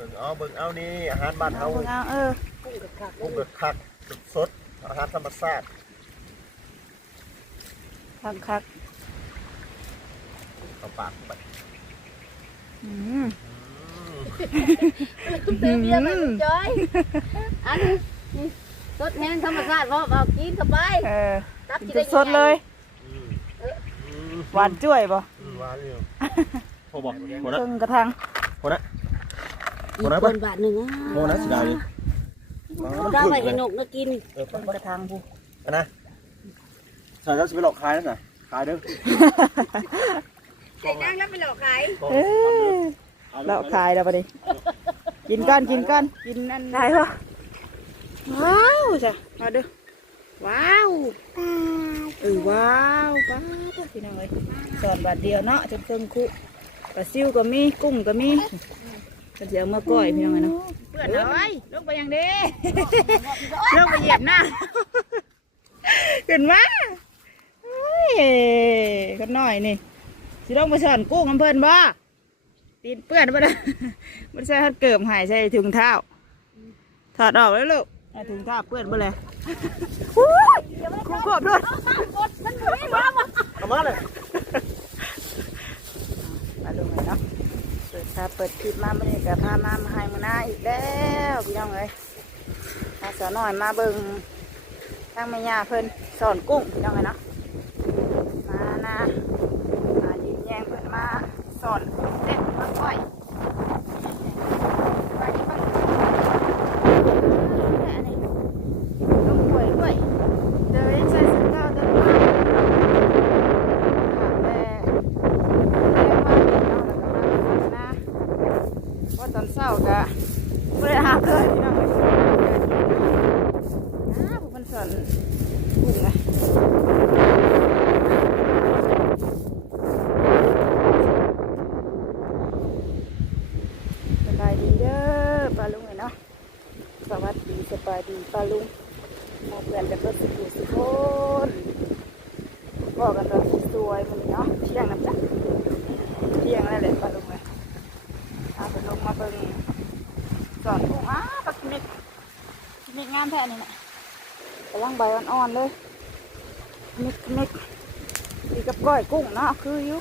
บิ่งเอาเบิ่งเอานี่อาหารบ้านเอาเฮาเบิ่งเอาเออกุ้งกับผักกุ้งกับคักสดๆอาหารธรรมชาติคักคักเข้าปากไปๆอืมเติมเบียร์ไปคุณจอยอันนี้สดแห้งธรรมชาติเพราะเอากินเข้าไปเออตับกินกินได้สดๆเลยอืมอืมหวานจ้วยบ่อืมหวานอยู่โทรบอกโทรนะเครื่องกระทังโทรนะ อีกคนบาทหนึ่งอะโทรนะสิดาวดิได้ไปเห็นนกนะกินเออเครื่องกระทังผู้อันนะใช่แล้วสิไปหลอกขายนั่นน่ะขายเด้อใส่นั่งแล้วไปหลอกขายเออเราขายแล้วปะดิกินก้อนกินก้อนกินนั่นได้ปะว้าวจ้ะมาดูว้าวเออว้าวป้าดพี่น้องเอ้ยสอนบาทเดียวเนาะจนเครื่องคุปลาซิวก็มีกุ้งก็มี ก็จะเอามาก้อยพี่น้องเอ้ยเนาะเพื่อนเอ้ยลงไปยังเด้ลงไปเหยียบหน้าขึ้นมาเฮ้ยคนน้อยนี่สิลงไปสอนกุ้งอำเพิ่นบ่ตีนเปื้อนไปเลยมันใส่ฮัดเกิบหายใส่ถุงเท้าถอดออกแล้วลูกเอาถุงเท้าเปื้อนไปเลยอู้ยคุ้มกบด้วยเอามาเลยมาดูหน่อยเนาะ ถ้าเปิดคลิปมาไม่ได้กับพามามาให้มือหน้าอีกแล้วพี่น้องเลยมาสอนหน่อยมาเบิ่งทางแม่ย่าเพิ่นสอนกุ้งพี่น้องเลยเนาะมานะมายินแย่งเพิ่นมาสอนเด็ดมาก่อย ไปที่บ้านอันนี้ต้องป่วยด้วยเดินใส่สังเกาเดินมาแต่เรียกว่าเนาะแล้วก็มานะว่าตอนเช้าก็ไม่ได้หาเลยพี่น้องนะพวกมันสอนกุ้งไงสบายดีเด้อปลาลุงเนาะสวัสดีสบายดีปลาลุงมาเพื่อนกันก็สุขสุขคนบอกกันเราสวยมันเนาะเที่ยงนะจ๊ะเที่ยงแล้วแหละปลาลุงเลยเอาไปลงมาเบิ่งสอนกุ้งอ้าปลาคิมิกคิมิกงามแท้นี่นะกำลังใบอ่อนๆเลยคิมิกคิมิกดีกับก้อยกุ้งเนาะคืออยู่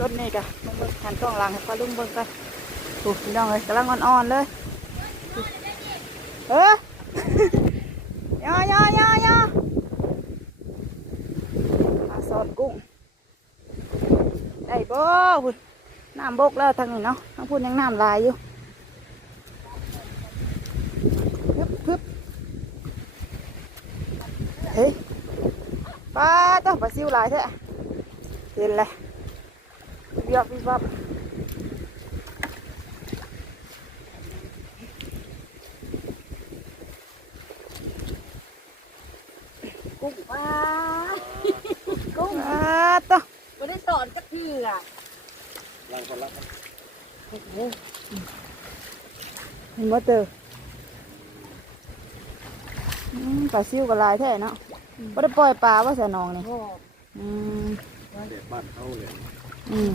ต้นนี่กะมึงเบิ่งหันกล้องหลังให้ปลาลุงเบิ่งกันถูกพี่น้องเลยกำลังอ่อนๆเลยเออยอยอยอยอมาสอดกุ้งได้บ่พุ่นน้ำบกแล้วทางนี้เนาะทางพุ่นยังน้ำลายอยู่พึบพึบเฮ้ย ปลาต้องปลาซิวหลายแท้เห็นเลยวิบวับวิบวับกุ้งปลากุ้งอ่าต่อไม่ได้สอนสักทีอะลังคนละเห็นว่าเจออืมปลาซิวกับลายแท้เนาะ ว่าได้ปล่อยปลาว่าสนองนี่โอ้อืมเด็ดบ้านเฮาเลยอืม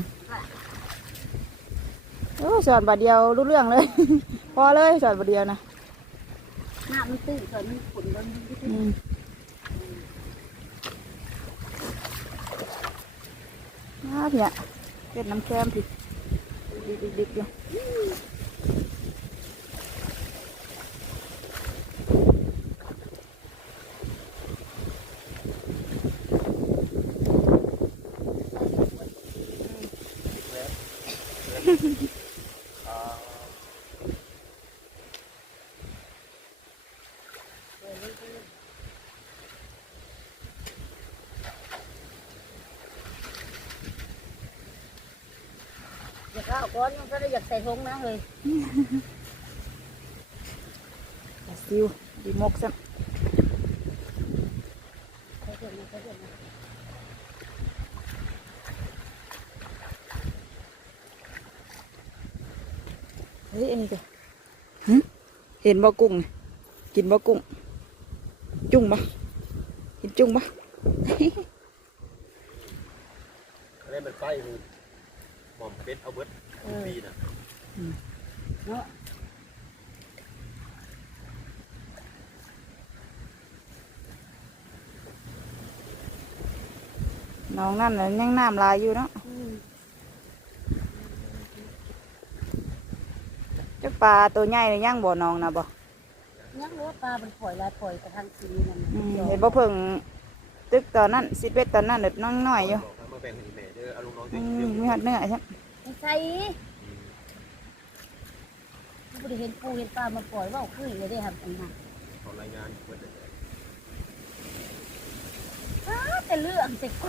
โอ้สอนบาทเดียวรู้เรื่องเลย พอเลยสอนบาทเดียวนะน้ำมันตื้นเกินมันขุ่นมันอืมน้าเนี่ยเป็นน้ำแคมผิดดิบๆๆอยู่อย อนมันก็ได้อยากใส่ทงนะเฮ้ยปลาซิวดีมกซ้ใส่เถอะนะใส่เถอะนะำเฮ้ยอันนี้ก็หึเห็นบ่กุ้งน่ะกินบ่กุ้ง จุ้งบ่กินจุ้งบ่อันนี้มันไฟคือหม่อมเป็ดเอาเบิด ปีน่ะเนาะน้องนั่นน่ะยังน้ำลายอยู่เนาะอืมจักปลาตัวใหญ่หรือยังบ่น้องนะบ่ยังรู้ว่าปลามันปล่อยลายปล่อยกระทั่งสีนั่นอืมเห็นบ่เพิ่งตึกตอนนั้นสิเป็ดตอนนั้นเด็ดน้องน้อยอยู่มาแบ่งให้แม่เด้อเอาลูกน้องอืมมีหัดเนื้อใช่ไหมไม่ ใช่ไม่ได้เห็นปูเห็นปลามาปล่อยว่าคือเลยได้ทำอันนั้นขอรายงานเพิ่นอ้าแต่เรื่องเสร็จกู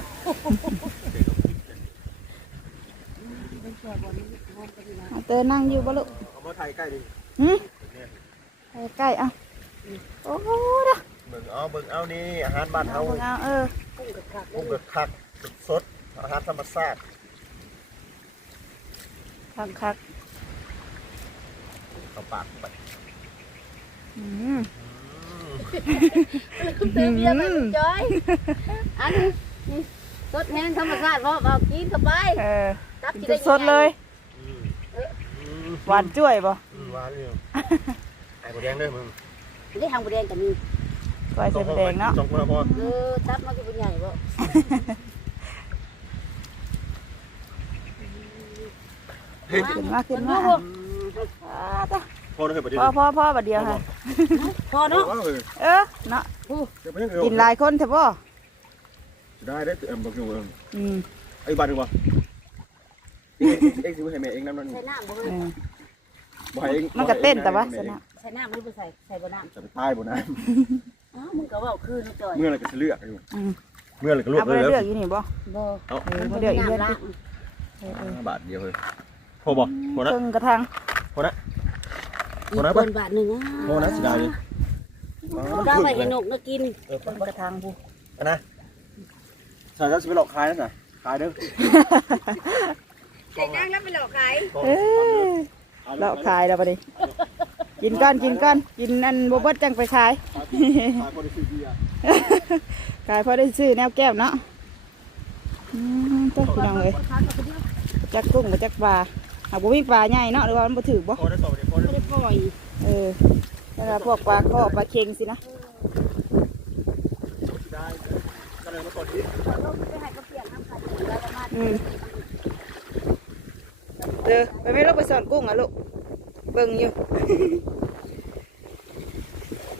เป็นแก่บอลนี่มองไปดีนะเอาเตอนั่งอยู่บ่ลูกเอามาถ่ายใกล้ดิหึไปใกล้เอะโอ้โหนะเบิ่งเอาเบิ่งเอานี่อาหารบ้านเอาเฮาเอาเออกุ้งกับขักเลกุ้งยเบิดคักสดอาหารธรรมชาติ คักคักเข้าปากไปๆอืมเติมเบียร์ไปมันจ้อยอันนี้สดแน่นธรรมชาติเพราะเอากินเข้าไปเออตับกินได้สดๆเลยอืมอืมหวานจ้วยบ่อืมหวานเลยไอ้บ่แดงเด้อมึงได้ทางประเด็นกับมีก้อยใส่แดงเนาะสองคนพอเออตับมันจะเป็นใหญ่บ่ ขึ้นมาขึ้นมาบ่อ่าจ้ะพอได้บ่ดีพ่อพ่อพ่อบัดเดียวค่ะพอเนาะเออเนาะเดี๋ยวไปยังกินหลายคนเถอะบ่ได้ได้เอ็มบอกอยู่เอ็มอืมไอ้บ้านนึงบ่เอ็งเอ็งสิบ่ให้แม่เอ็งนำนั่นใส่น้ำบ่เออบ่ให้เอ็งมันก็เต้นแต่ว่าสนะใส่น้ำหรือบ่ใส่ใส่บ่น้จะไปตายบ่นะำอ้าวมึงก็เว้าคือนะจอยเมื่อไรก็สิเลือกอยู่อืมเมื่อไรก็ลวกเอาไปเลยเลือกอยู่นี่บ่บ่เอาเออมาเลือกอีกเดือนน้ำดิละเออเออบาทเดียวเลย พอบ่พอนะ เพิ่งกระทังพอนะอีกคนบาทหนึงอะพอนะสิได้เลยก้าวไปให้นกนะกินเออเพิ่งกระทังผู้อันนะใช่แล้วสิไปหลอกขายนั่นน่ะขายเด้อใส่นั่งแล้วไปหลอกขายเอ้ยเราขายแล้วบัดนี้กินก้อนกินก้อนกินอันบ่เบิดจังไปขาย ขายคนที่ซื้อเบียร์ขายพอได้ซื้อแนวแก้วเนาะอืมต้องพี่น้องเลยจักกุ้งกับจักปลา หากบ่มีปลาใหญ่เนาะหรือว่ามันบ่ถือบ่พอได้ต่อเดี๋ยวพอไม่ได้ได้ปล่อยเออแล้วก็พวกปลาข้อปลาเค็งสินะได้ก็เลยมาต่อที่ไปให้เขาเปลี่ยนน้ำขายแล้วประมาณอืมเออไปไม่ลงไปสอนกุ้งอะลูกเบิ่งอยู่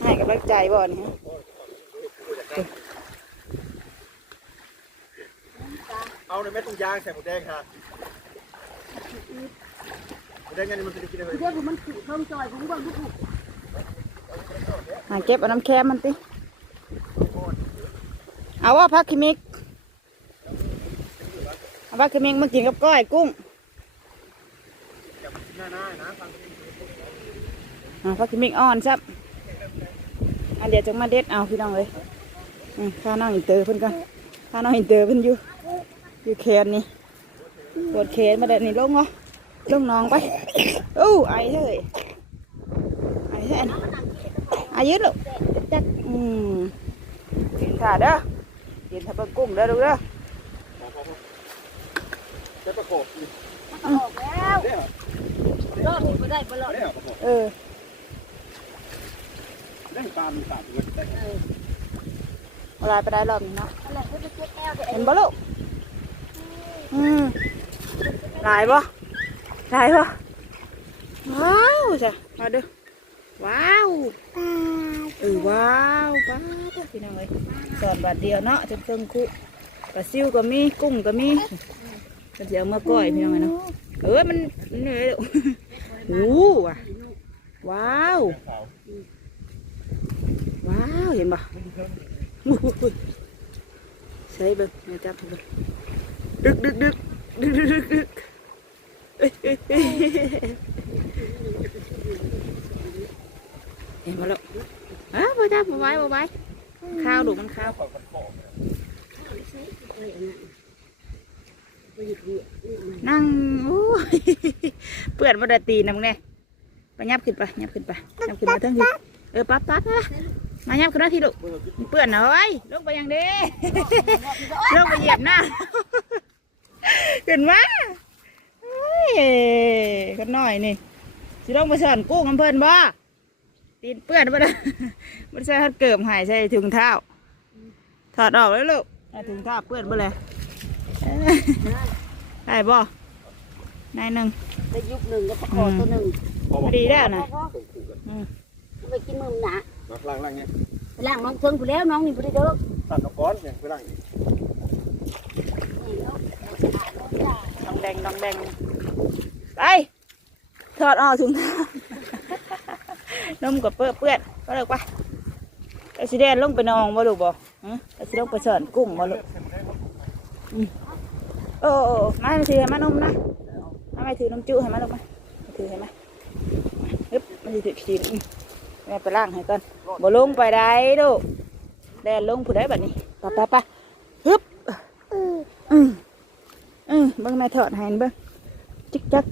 ให้กำลังใจบ่นี่ฮะเอาในแม่ตุ้งยางใส่หมูแดงค่ะ หมูแดงงั้นมันจะกินได้เลยเดี๋ยวมันถือเครื่องจอยผมว่าลูกหาเก็บเอาน้ำแคมมันติเอาว่าพักคิมิกเอาพักคิมิกมากินกับก้อยกุ้งหน้าหน้านะฟังอ่าพักคิมิกอ่อนซับอันเดี๋ยวจะมาเด็ดเอาพี่น้องเลยข้าน้องอินเตอร์เพิ่นกันข้าน้องอินเตอร์เพิ่นอยู่อยู่แคนนี่ปวดแขนมาเด็ดนี่ลงเหรอ ลงน้องไปอู้ไอเฮ้ยไอเฮ้ยอายุลูกจักอืมกินถ่าเด้อกินถ้าเบิ่งกุ้งเด้อลูกเด้อเจะประกอบออกแล้วเนี่ยรอบนี้ไม่ได้ปลอดเนี่ยประกอบเออเล่นตามมีสามเดือนเออเวลาไปได้รอบนี้เนาะอะไรก็จะเจ็บแอวแต่เห็นบ่ลูกอืมหลายบ่ห ลายบ่ว้าวจ้ะมาดูว้าวเออว้าวป้าดพี่น้องเอ้ยสอนบาทเดียวเนาะจนเครื่องคุปลาซิวก็มีกุ้งก็มีก็จะเอามาก้อยพี่น้องเอ้ยเนาะเออมันมันเหนื่อยเลยโอ้โหว่ะว้าวว้าวเห็นปะอุ้ยอุ้ยอุ้ยใส่เบิ้งมาจับเบิ้งดึกดึกดึกดึกดึกดึกดึก เอ้ยเอ้ยเอ้ยเห็นมาแล้วอ้าวพ่อจับมาไว้มาไว้ข้าวดูมันข้าวนั่งโอ้ยเปื่อนมาดตีนะมึงเนี่ยไปยับขึ้นไปยับขึ้นไปยับขึ้นมาทั้งทีเออปั๊บปั๊บนะมายับขึ้นมาทีลูกเปื่อนนะเว้ยลงไปอย่างเดีลงไปเหยียบหน้าขึ้นมา คนน้อยนี่สิสิลงไปสอนกุ้งอำเพิ่นบ่ตีนเปื้อนบ่ได้บ่ได้ใส่ฮัดเกิมใหายใส่ถุงเท้า ถอดออกแล้วลูกเอาถุงเท้าเปื้อนบ่เลยเอ้ยได้บ่นายหนึ่งได้ยุคหนึ่งก็ประคอตัวหนึ่งพอพบออกดีแล้วนะอืมไปกินมือหนามาล่างล่างเนี่ยไปล้างน้องเพิ่งไปแล้วน้องนี่บ่ได้เด้อตัดกับก้อนเนี่ยไปล่างนี่เนาะดองแดงดองแดง ไปถอดออกถุงเท้านมกับเปื้อเปื้อนก็เลยว่าไอ้สิแดนลงไปนองบ่ลูกบ่ไอ้สิลงไปสอนกุ้งบ่ลูกโอ้โอ้โอ้มาถือให้มานมนะมาไม่ถือนมจุให้มาลูกมามถือให้มามฮึบมันจะถือขีดแม่ไปล้างให้ก่อนบ่ลงไปได้ลูกแดนลงผู้ใดบัดนี้ไปไปไปฮึบอืมอืมเบิ่งแม่ถอดให้เบิ่ง จิกจัก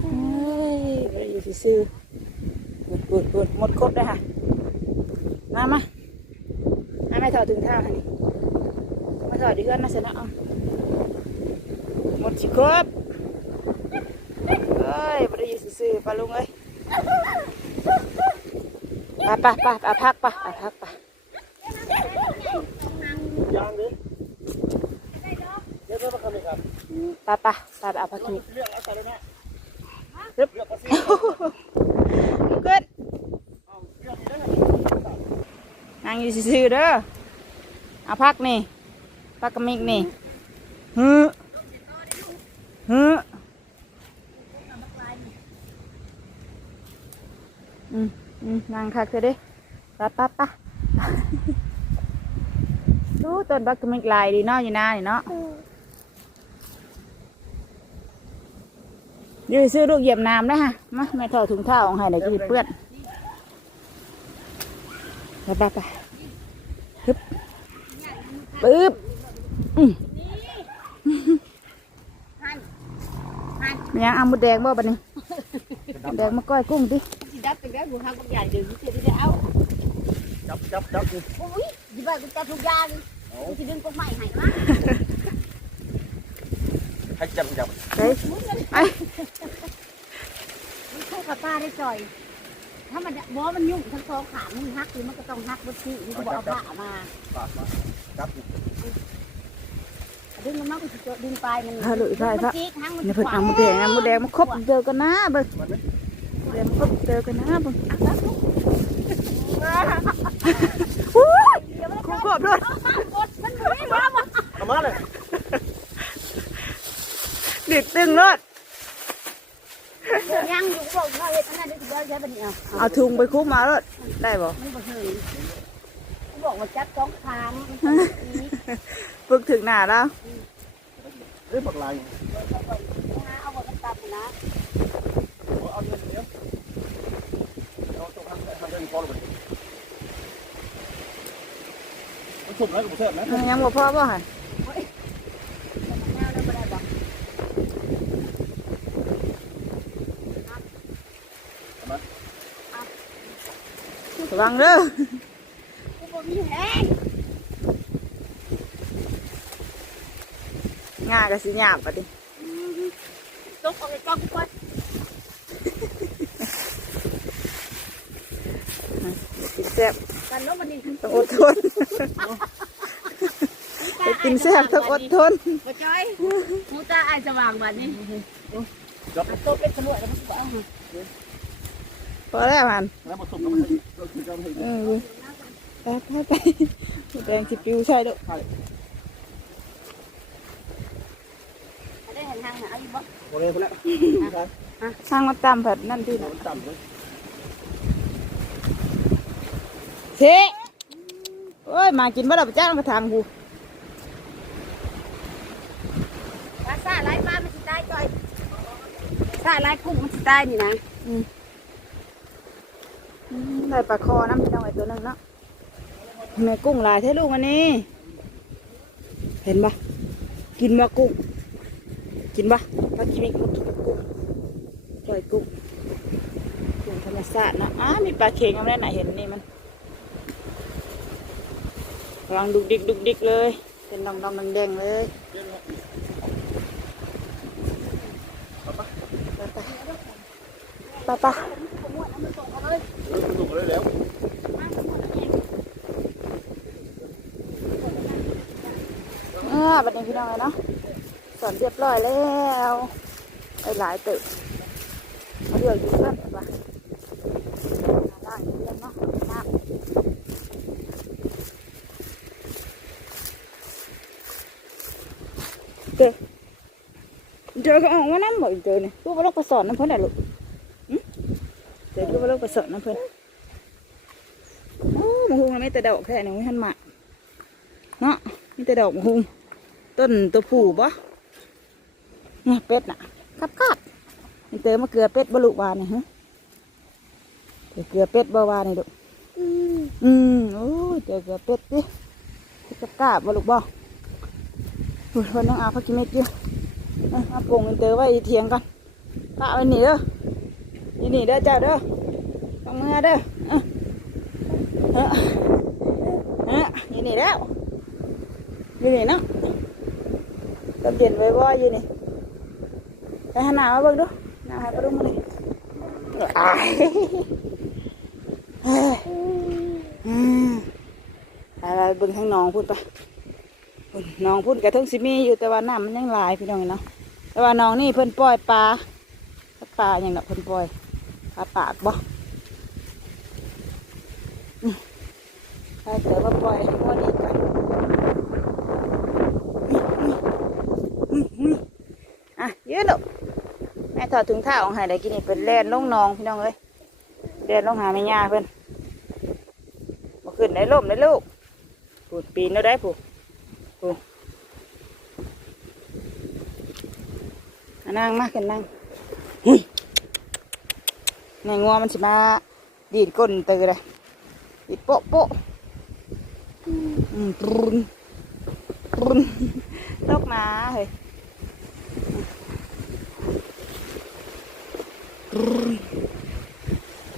เอ้ยบ่ได้อยู่ซื่อๆปุดปุดปุดหมดครบเลยค่ะ มามามาไม่ถอดถึงเท้าค่ะนี่มาถอดดีเพื่อนนะเสร็จแล้วเอาหมดสิครบเอ้ยบริยูซื่อๆปลาลุงเอ้ยไปไปไปไปพักไปไปพักไปยางดิเดี๋ยวเดี๋ยวมาทำเลยครับไปไปไปไปเอาพักกินเลือกเอาใส่เลยแม่รึบเลือกเอาสิเกินเอาเลือกได้นั่งอยู่ซื่อๆเด้อเอาพักนี่พักกระมิกนี่ฮึฮึอืมอืมนั่งคักเถอะเด้ไปไปไปดูต้นบักกระมิกลายดีเนาะอยู่หน้านี่เนาะ อยืซื้อลูกเหยียบน้ำนะฮะมาแม่ถอดถุงเท้าของให้เดี๋ยวจะเปื้อนไปไปไปฮึบปึ๊บอืมมียังเอาหมุดแดงบ่บัดนี้หมุดแดงมาก้อยกุ้งดิสิดับเป็นได้บุญทางกับใหญ่เดี๋ยวสิได้เอาจับจับจับดิโอ้ยสิบ่กูจับทุกอย่างกูสิดึงพวกใหม่ให้มาให้จับจับเฮ้ยไอ้มันเข้า กับป้าได้จ่อย ถ้ามันบ่มันยุ่งทั้งสองขามันหักหรือมันก็ต้องหักบ่ที่นี่ก็บ่เอาผ้ามาปาดมาจับดึงมันมาก็สิเจอดึงปลายมันพาลุยพายพระมันจี๊ดทั้งมันเนี่ยเพิ่นเอาหมุดแดงเอาหมุดแดงมาครบเจอกันนะเบิ่งหมุดแดงมาครบเจอกันนะเบิ่งโอ้ยคงกรอบด้วยมันไม่มาบ่เอามาเลยดิดตึงรถ ยังอยู่บอกว่า เฮ็ดอันนั้นได้สิบ่ใช้บัดนี้เอาเอาถุงไปคุ้มมารถได้บ่มันบ่เคยกูบอกว่าจับสองทางมันอีกฝึกถึงหน้าแล้วเอ้ยปักลายเอาบ่มันตับนะเอาเงินเดี๋ยวเอาตรงทางทางเดินพอเลยมันสุ่มแล้วกับเสื้อไหมยังบ่พอบ่หั่น แนวนั้นบ่ได้บ่ ระวังเด้อกูบ่มีแรงง่าก็สิหยาบปะดิตกออกไปกองกูก่อนกินแซ่บกันเนาะบัดนี้ต้องอดทนไปกินแซ่บต้องอดทนบ่จ้อยมูตาอายสว่างบัดนี้เอาตัวเป็นตำรวจแล้วมันก็เอาพ อแล้วมันแล้วผสมกับมันเราคือการให้เออไปไปไปแดงสิปิวใช่เด้อได้เห็นทางหาอยู่บ่โอเคไปแล้วสร้างมาตามผัดนั่นที่โดน่ะนต่ำเลยเสโอ้ย มากินบ่ได้ไปจ้างกระถางกูปลาซ่าหลายปลามันสิตายจ้อยซ่าหลายกุ้งมันสิตายนี่นะอืม ได้ปลาคอน้ำพี่น้องไอ้ตัวหนึงเนาะแม่กุ้งหลายเท่ลูกอันนี้เห็นปะกินบ่กุ้ง กินปะถ้ากินไม่กินกินกุ้งปล่อยกุ้งกุ้งธรรมชาตินะอ้ามีปลาเค็งเอาไว้ไหนเห็นนี่มันกำลังดุกดิกดุกดิกเลย เป็นดองดองแดงๆเลยไปๆไปไปมั นส่งเลยแล้วเออบัดนี้พี่น้องเนาะสอนเรียบร้อยแล้วไอ้หลายตึกมาเดือดอยู่เพื่อนไปล่างเรียนเนาะน้ำเด็กเจอก็เอาว่าน้ำบ่อีกเจอเนี่ยกูมาลกไปสอนน้ำเพิ่อนได้ลูก เจอกูมาลกไปสอนน้ำเพิ่นโอ้มาหุงมันไม่แต่ดอกแค่นี้ไม่ทันหมากเนาะมีแต่ดอกมาหุงต้นตัวผู้บ่เนี่ยเป็ดน่ะครับคาดนี่เติมมาเกลือเป็ดบลุวานนี่ฮะเจอเกลือเป็ดบ่วานนี่ดูอืมโอ้ยเจอเกลือเป็ดดิกับกาบบลุบ่อุ้ยคนนั่งเอาเขากินเม็ดอยู่เอาเอาปรุงเติมไว้อีเทียงกันพาไว้นี่เด้อ นี่นี่เด้อเจ้าเด้อต้องมือเด้อเออเออเออนี่นี่แล้วนี่นี่เนาะต้มเย็นไว้บ่อยู่นี่ไปหาหนาวเบิ่งดูหนาวให้ปลาดุกมาเฮ้ยอืมไปไปเบิ่งทางหนองพุ่นไปพุ่นหนองพุ่นกระทึงสิมีอยู่แต่ว่าน้ำมันยังลายพี่น้องเนาะแต่ว่าหนองนี่เพิ่นปล่อยปลาปลาอย่างเนาะเพิ่นปล่อย ปลาปากบ่อืมไปเจอว่าปล่อยใหัวดีกันอะยืนลูกแม่ถอดถุงเท้าของหายได้กินนี่เป็นแล่นลงนองพี่น้องเอ้ยแล่นลงหาแม่ย่าเพิ่อนมาขึ้นได้ล่มได้ลูกปูดปีนเราได้ปูปูนั่งมาขึ้นนั่ง ในงัวมันสิมาดีดก้นตือเลยดีดโป๊ะโป๊ะปรุนปรุนตกมาเฮ้ย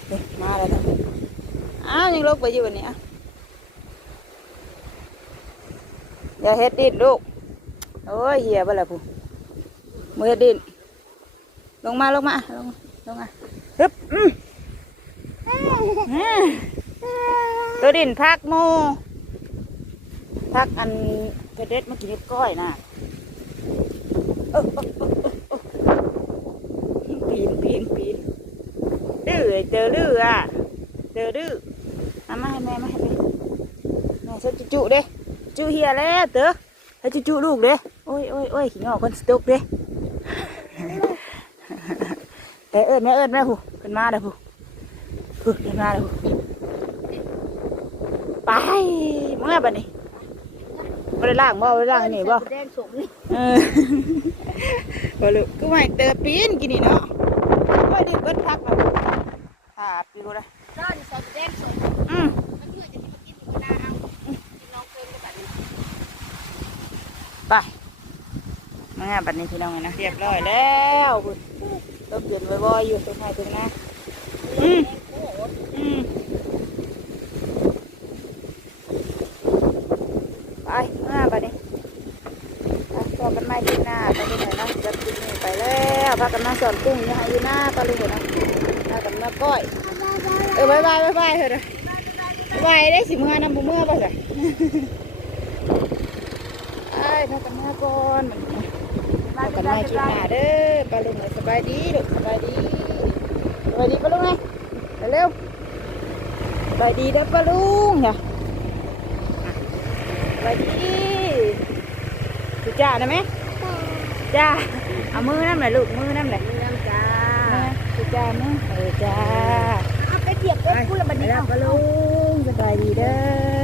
เอ๊ะมาแล้วนะอ้าวยังลูกไปอยู่วันนี้อะอย่าเฮ็ดดินลูกโอ้ยเหี้ยบ่ละผู้มือเฮ็ดดินลงมาลงมาลงลงมา ตัวดินพักหมูพักอันเพเด็ดมากินเห็ดก้อยนะปีนปีนปีนดื้อเจอดื้ออะเจอดื้อเอามาให้แม่มาให้แม่แม่ฉันจุจุเด้จุเฮียแล้วเต๋อให้จุจุลูกเด้โอ้ยโอ้ยโอ้ยขี้งอกคนสตุกเด้แต่เอิญแม่เอิญแม่ผู้ ขึ้นมาเด้อผู้ผู้ขึ้นมาเด้อผู้ไปเมื่อบัดนี้บ่ได้ล่างบ่บ่ได้ล่างอันนี่บ่แดงสมนี่เออบ่ลูกก็ไม่เตอปีนกินนี่เนาะโอ้ยดื้อเบิดพักแล้วขาบอยู่เลยร้อนสดแดงสมอืมมันเพื่อจะที่มากินอยู่ก็น่าเอากินน้องเพิ่มก็แบบนี้ไปมางานบัดนี้พี่น้องไงนะเรียบร้อยแล้วคุณ ต้มเย็นไว้บ่อยอยู่ตรงไหนตรงนั้นอืมอืมไปมางานบัดนี้ไปพอกันไม่ที่หน้าไปที่ไหนนะจะกินนี่ไปแล้วพากันมาสอนกุ้งอยังให้อยู่หน้าปลาลูกนะพากันมาก้อยเออบายบายบายบายเถอะนะบายบายได้สิเมื่อน้ำบุเมื่อป่ะสิไอ้ยพากันมาก่อนมันพากันมากินหน้าเด้อปลาลุงเลยสบายดีลูกสบายดีสบายดีปลาลุงไงเร็วๆสบายดีเด้อปลาลุงเนี่ยสบายดีจุจ้านะไหมจ้าเอามือน้ำหน่อยลูกมือน้ำหน่อยน้ำจ้าจุจ้ามือเออจ้าเอาไปเทียบเป็นผู้ละบันนี้แล้วปลาลุงสบายดีเด้อ